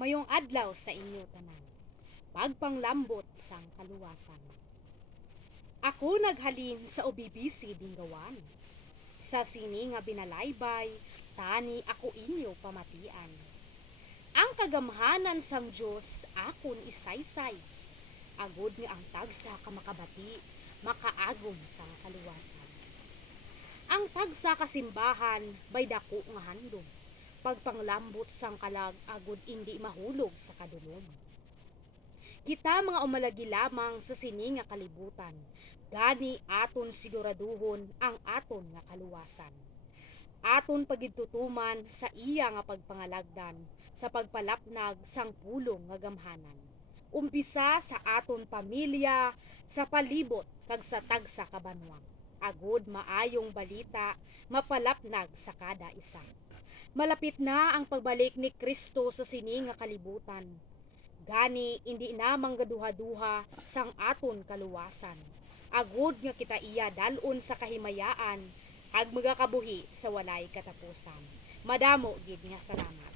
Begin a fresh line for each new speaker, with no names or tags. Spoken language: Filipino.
mayong adlaw sa inyo tanan. Pagpanglambot sang kaluwasan. Ako naghalin sa ubibisi dinggawan. Sa sini nga binalaybay, tani ako inyo pamatian. Ang kagamhanan sang Diyos akon isaysay. Agod nga ang tagsa ka makabati, makaagom sa kaluwasan. Ang tagsa kasimbahan, bay dako nga handom. Pagpanglambot sang kalag, agod indi mahulog sa kadulom. Kita mga umalagi lamang sa sini nga kalibutan, gani aton siguraduhon ang aton nga kaluwasan. Aton pagitutuman sa iya nga pagpangalagdan, sa pagpalapnag sang pulong nga gamhanan. Umpisa sa aton pamilya, sa palibot kag sa tagsa kabanwang. Agod maayong balita, mapalapnag sa kada isa. Malapit na ang pagbalik ni Kristo sa sini nga kalibutan. Gani hindi na manggaduha-duha sang aton kaluwasan. Agod nga kita iya dalon sa kahimayaan, ag magakabuhi sa walay katapusan. Madamo gid nga salamat.